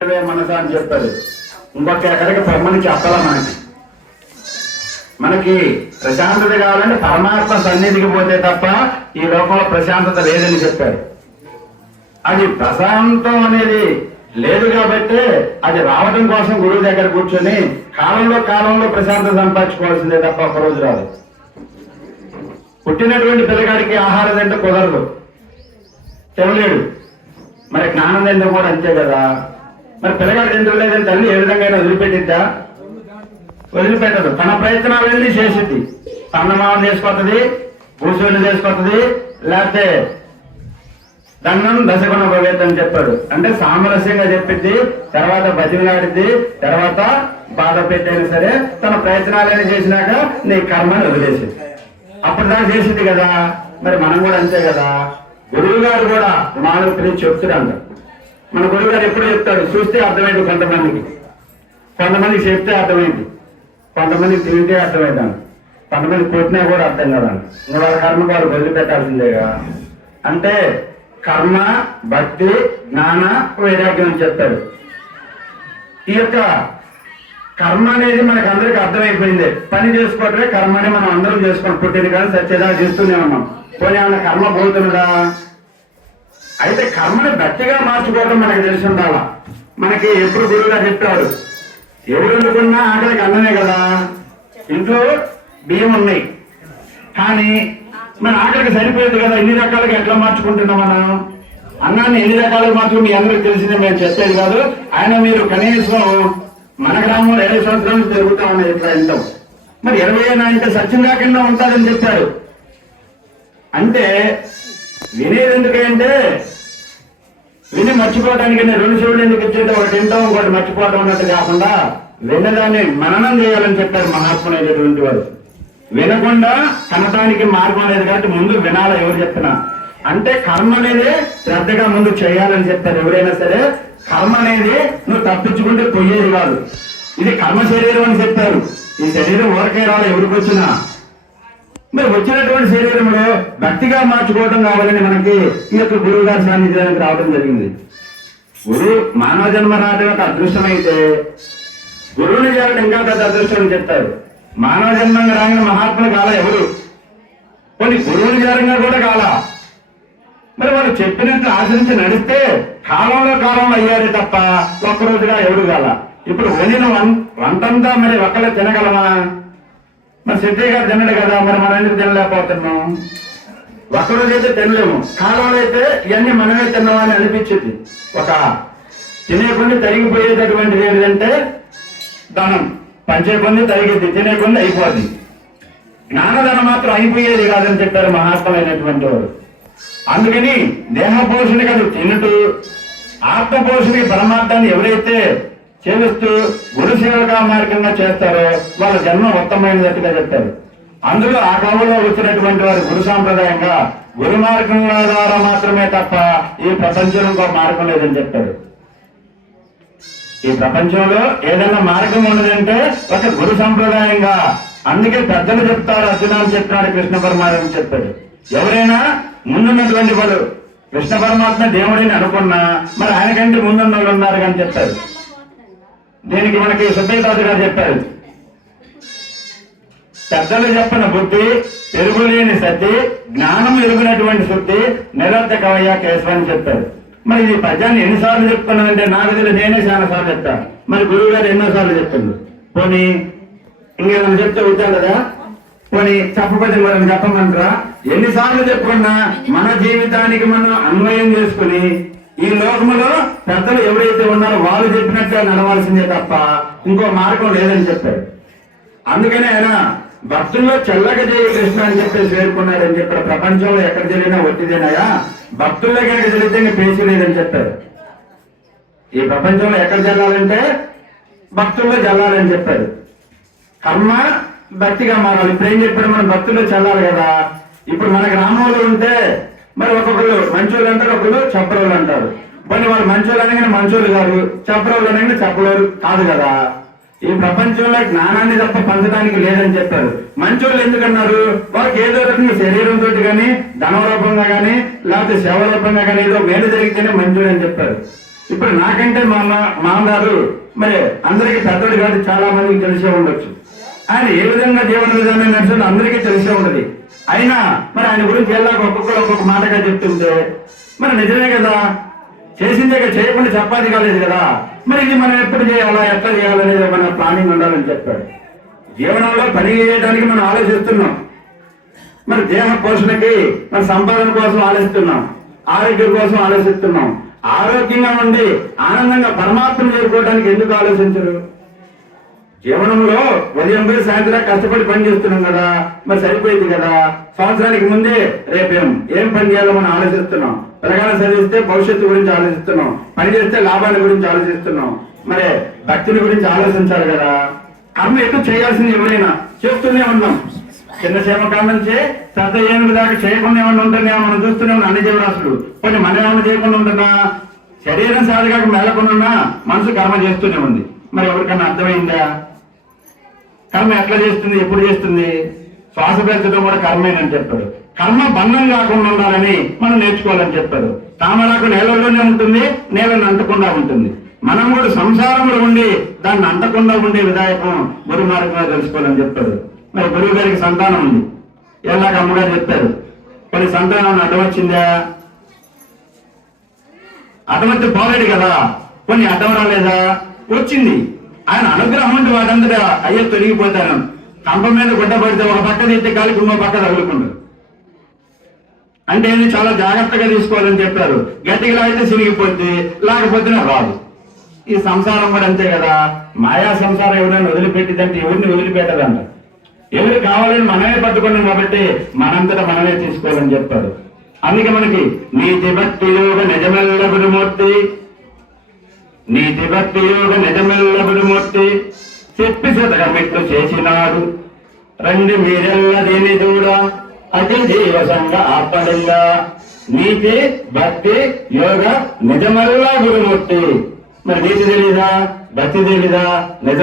మనస అని చెప్తారు. ఇంకొక ఎక్కడికి పొమ్మని చెప్పాలా? మనకి ప్రశాంతత కావాలంటే పరమాత్మ సన్నిధికి పోతే తప్ప ఈ లోకంలో ప్రశాంతత లేదని చెప్పారు. అది ప్రశాంతం అనేది లేదు కాబట్టి అది రావడం కోసం గురువు దగ్గర కూర్చొని కాలంలో ప్రశాంతత సంపాదించుకోవాల్సిందే తప్ప ఒక రోజు రాదు. పుట్టినటువంటి పిల్లగాడికి ఆహారం తింటే కుదరదు, తినలేడు. మరి జ్ఞానం తింటే కూడా అంతే కదా. మరి పిల్లగాడు ఎందుకు లేదని తల్లి ఏ విధంగా వదిలిపెట్టిద్దా? వదిలిపెట్టదు. తన ప్రయత్నాలన్నీ చేసిద్ది. తన్నమావం చేసుకొస్తుంది, భూసులు చేసుకొస్తుంది, లేకపోతే దండం దశగుణ భవేత్ అని చెప్పాడు. అంటే సామరస్యంగా చెప్పిద్ది, తర్వాత బతిమలాడిద్ది, తర్వాత బాధ పెట్టైనా సరే తన ప్రయత్నాలైనా చేసినాక నీ కర్మని వదిలేసింది. అప్పుడు దాకా చేసింది కదా. మరి మనం కూడా అంతే కదా. గురువు గారు కూడా మానవ గురించి చెప్తున్నాడు. మన గురువు గారు ఎప్పుడు చెప్తాడు? చూస్తే అర్థమైంది కొంతమందికి చెప్తే అర్థమైంది, కొంతమందికి తిరిగితే అర్థమైందాను, కొంతమంది కొట్టినా కూడా అర్థం కదా. ఇంకా వాళ్ళ కర్మ వారు వదిలిపెట్టాల్సిందేగా. అంటే కర్మ, భక్తి, జ్ఞాన, వైరాగ్యం అని చెప్తాడు. ఈ యొక్క కర్మ అనేది మనకు అందరికీ అర్థమైపోయింది. పని చేసుకోవటమే కర్మ అని మనం అందరం చేసుకున్నాం. పుట్టిన కానీ సత్యదా చేస్తూనే ఉన్నాం. పోనీ ఏమన్నా కర్మ పోతున్నదా? అయితే కర్మని భక్తిగా మార్చుకోవడం మనకు తెలిసి ఉండాలా. మనకి ఎప్పుడు గురువుగా చెప్పాడు, ఎవరు అనుకున్నా ఆకలికి అన్నమే కదా. ఇంట్లో బియ్యం ఉన్నాయి కానీ మన ఆకలికి సరిపోయేది కదా. ఎన్ని రకాలుగా ఎట్లా మార్చుకుంటున్నాం మనం? అన్నాన్ని ఎన్ని రకాలుగా మార్చుకుని మీ అందరికి తెలిసిందే, మేము చెప్పేది కాదు. ఆయన మీరు కనీసం మన గ్రామంలో 20 సంవత్సరాలు జరుగుతా ఉన్నాయి ఇట్లా ఇంటాం. మరి 20 అయినా అంటే సత్యం కాకుండా ఉంటారని చెప్పాడు. అంటే వినేది ఎందుకంటే విని మర్చిపోవడానికి 2 చెవులు ఎందుకు ఇచ్చేది? ఒకటి వింటాం, ఒకటి మర్చిపోవడం అన్నట్టు కాకుండా వినదాన్ని మననం చేయాలని చెప్పారు మహాత్ములైనటువంటి వారు. వినకుండా కనటానికి మార్గం లేదు కాబట్టి ముందు వినాలి. ఎవరు చెప్తున్నా అంటే కర్మ అనేది శ్రద్ధగా ముందు చేయాలని చెప్తారు. ఎవరైనా సరే కర్మ అనేది నువ్వు తప్పించుకుంటే పోయేది కాదు. ఇది కర్మ శరీరం అని చెప్పారు. ఈ శరీరం ఊరకే రావాలి ఎవరికి వచ్చినా. మరి వచ్చినటువంటి శరీరంలో భక్తిగా మార్చుకోవడం కావాలని మనకి ఈ యొక్క గురువు గారి సాన్నిధ్యానికి రావడం జరిగింది. గురువు మానవ జన్మ రావడం ఒక అదృష్టం అయితే గురువుని చేరడం ఇంకా పెద్ద అదృష్టం అని చెప్తారు. మానవ జన్మంగా రాగిన మహాత్ములు కాల ఎవరు, కొన్ని గురువుని చేరంగా కూడా కాల. మరి వాళ్ళు చెప్పినట్టు ఆచరించి నడిస్తే కాలంలో అయ్యారే తప్ప ఒక్కరోజుగా ఎవరు కాల. ఇప్పుడు వండిన వంటంతా మరి ఒక్కలే తినగలమా? మరి సిద్ధయ్య గారు తినడు కదా, మరి మనం ఎందుకు తినలేకపోతున్నాం? ఒక్కరోజు అయితే తినలేము, కాలంలో అయితే ఇవన్నీ మనమే తిన్నామని అనిపించింది. ఒక తినే కొన్ని తరిగిపోయేటటువంటిది ఏంటంటే ధనం. పంచే కొన్ని తరిగిద్ది, తినే కొన్ని అయిపోద్ది. జ్ఞానధనం మాత్రం అయిపోయేది కాదని చెప్పారు మహాత్మైనటువంటి వారు. అందుకని దేహ పోషణ కాదు తింటూ ఆత్మ పోషణకి పరమార్థాన్ని ఎవరైతే చేస్తూ గురు సేవగా మార్గంగా చేస్తారో వాళ్ళ జన్మ ఉత్తమమైనట్టుగా చెప్తారు. అందులో ఆ కాలంలో వచ్చినటువంటి వారు గురు సాంప్రదాయంగా గురు మార్గం ద్వారా మాత్రమే తప్ప ఈ ప్రపంచంలో ఇంకో మార్గం లేదని చెప్తారు. ఈ ప్రపంచంలో ఏదైనా మార్గం ఉన్నదంటే ఒక గురు సంప్రదాయంగా. అందుకే పెద్దలు చెప్తారు, అర్జునాలు చెప్తాడు, కృష్ణ పరమాత్మ చెప్పాడు. ఎవరైనా ముందున్నటువంటి వాడు కృష్ణ పరమాత్మ దేవుడిని అనుకున్నా మరి ఆయనకంటే ముందున్న వాళ్ళు ఉన్నారు అని చెప్తారు. దీనికి మనకి సుబ్బయ్యదాసు గారు చెప్పారు, పెద్దలు చెప్పిన బుద్ధి పెరుగులేని సత్తి, జ్ఞానం ఎరుగునటువంటి శుద్ధి, నిరర్ధకవయ్య కేశవ అని చెప్పారు. మరి ఈ పద్యాన్ని ఎన్నిసార్లు చెప్తున్నానంటే నాకు తెలియదు, నేనే చాలా సార్లు చెప్తాను. మరి గురువు గారు ఎన్నోసార్లు చెప్తుంది. పోనీ ఇంకేమైనా చెప్తే వచ్చాను కదా, పోనీ చెప్పబడి మనం చెప్పమంటారా? ఎన్నిసార్లు చెప్పుకున్నా మన జీవితానికి మనం అన్వయం చేసుకుని ఈ లోకంలో పెద్దలు ఎవరైతే ఉన్నారో వాళ్ళు చెప్పినట్టుగా నడవాల్సిందే తప్ప ఇంకో మార్గం లేదని చెప్పారు. అందుకనే ఆయన భక్తుల్లో చల్లగా చేయ కృష్ణ అని చెప్పేసి పేర్కొన్నారని చెప్పారు. ప్రపంచంలో ఎక్కడ జరిగినా ఒట్టిదేనాయా, భక్తుల్లో కనుక జరిగితే పేచి లేదని చెప్పారు. ఈ ప్రపంచంలో ఎక్కడ జల్లాలంటే భక్తుల్లో జల్లాలని చెప్పారు. కర్మ భక్తిగా మారాలి. ఇప్పుడు ఏం చెప్పారు? మనం భక్తుల్లో చల్లాలి కదా. ఇప్పుడు మన గ్రామంలో ఉంటే మరి ఒక్కొక్కరు మంచోళ్ళు అంటారు, ఒకరు చెప్పరోళ్ళు అంటారు. కొన్ని వాళ్ళు మంచోళ్ళు అనగానే మంచోళ్ళు కాదు, చెప్పరోళ్ళు అనగానే చెప్పలేరు కాదు కదా. ఈ ప్రపంచంలో జ్ఞానాన్ని తప్ప పంచడానికి లేదని చెప్పారు. మంచోళ్ళు ఎందుకన్నారు? వాళ్ళకి ఏదో రకంగా శరీరంతో కానీ ధన రూపంగా కానీ లేకపోతే సేవ రూపంగా కానీ ఏదో మేలు జరిగితేనే మంచోళ్ళు అని చెప్పారు. ఇప్పుడు నాకంటే మా మామగారు మరి అందరికీ పెద్దోడు కాదు, చాలా మందికి తెలిసే ఉండొచ్చు. ఆయన ఏ విధంగా జీవన విధానం నడిచిందో అందరికీ తెలిసే ఉండదు. అయినా మరి ఆయన గురించి ఎలాగ ఒక్కొక్కరు ఒక్కొక్క మాటగా చెప్తుంటే మరి నిజమే కదా, చేసిందే చేయకుండా చపాతి కాలేదు కదా. మరి ఇది మనం ఎప్పుడు చేయాలా, ఎట్లా చేయాలనేది మన ప్లానింగ్ ఉండాలని చెప్పాడు. జీవనంలో పని చేయడానికి మనం ఆలోచిస్తున్నాం, మరి దేహ పోషణకి మన సంపాదన కోసం ఆలోచిస్తున్నాం, ఆరోగ్యం కోసం ఆలోచిస్తున్నాం. ఆరోగ్యంగా ఉండి ఆనందంగా పరమాత్మను చేరుకోవడానికి ఎందుకు ఆలోచించరు? జీవనంలో ఉదయం పోయి సాయంత్రం కష్టపడి పని చేస్తున్నాం కదా, మరి సరిపోయింది కదా. సంవత్సరానికి ముందే రేపేం ఏం పని చేయాలో మనం ఆలోచిస్తున్నాం. పిల్లగానే చదివిస్తే భవిష్యత్తు గురించి ఆలోచిస్తున్నాం, పని చేస్తే లాభాల గురించి ఆలోచిస్తున్నాం. మరి భక్తుని గురించి ఆలోచించాలి కదా. కర్మ ఎటు చేయాల్సింది ఎవరైనా చేస్తూనే ఉన్నాం. చిన్న సేవకాల నుంచి పెద్ద ఏనుగు దాకా చేయకుండా ఏమన్నా ఉంటున్నాయా మనం చూస్తూనే ఉన్నాం అన్ని జీవరాశులు. కొన్ని మనం ఏమన్నా చేయకుండా ఉంటున్నా, శరీరం సాధికాక మేలకుండా మనసు కర్మ చేస్తూనే ఉంది. మరి ఎవరికన్నా అర్థమైందా? కర్మ ఎట్లా చేస్తుంది, ఎప్పుడు చేస్తుంది? శ్వాస పెంచడం కూడా కర్మేనని చెప్పాడు. కర్మ బంధం కాకుండా ఉండాలని మనం నేర్చుకోవాలని చెప్పాడు. తామరాకు నేలలోనే ఉంటుంది, నేలను అంటకుండా ఉంటుంది. మనం కూడా సంసారంలో ఉండి దాన్ని అంటకుండా ఉండే విధాయకం గురు మార్గంగా తెలుసుకోవాలని చెప్పాడు. మరి గురువు గారికి సంతానం ఉంది, ఎలాగ అమ్మగారు చెప్పారు. కొన్ని సంతానం అడ్డం వచ్చిందా? అడ్డం వచ్చి పోలేడు కదా. కొన్ని అడ్డం రాలేదా? వచ్చింది. ఆయన అనుగ్రహం ఉంటే వాటంతటా అయ్యో తొలగిపోతాను. కంప మీద గుడ్డ పడితే ఒక పక్క తీస్తే కాలికి ఇంకో పక్క తగులుకుంటారు. అంటే ఇది చాలా జాగ్రత్తగా తీసుకోవాలని చెప్పారు. గట్టిగా అయితే సిరిగిపోద్ది, లేకపోతే రాదు. ఈ సంసారం కూడా అంతే కదా. మాయా సంసారం ఎవరైనా వదిలిపెట్టిందంటే ఎవరిని వదిలిపెట్టదంట. ఎవరు కావాలని మనమే పట్టుకున్నాం కాబట్టి మనంతటా మనమే తీసుకోవాలని చెప్పాడు. అందుకే మనకి నీతి భక్తి యోగ నిజమెల్ల గురుమూర్తి, నీతి భక్తి యోగ నిజమెల్ల గురుమూర్తి చెప్పి శతకమిట్లు చేసినాడు. రండి మీరెల్ల దీని దూడ అతి జీవసంగ ఆపడంగా. నీతి భక్తి యోగ నిజమల్ల గురుమూర్తి. మరి నీతి తెలీదా, భక్తి తెలీదా, నిజ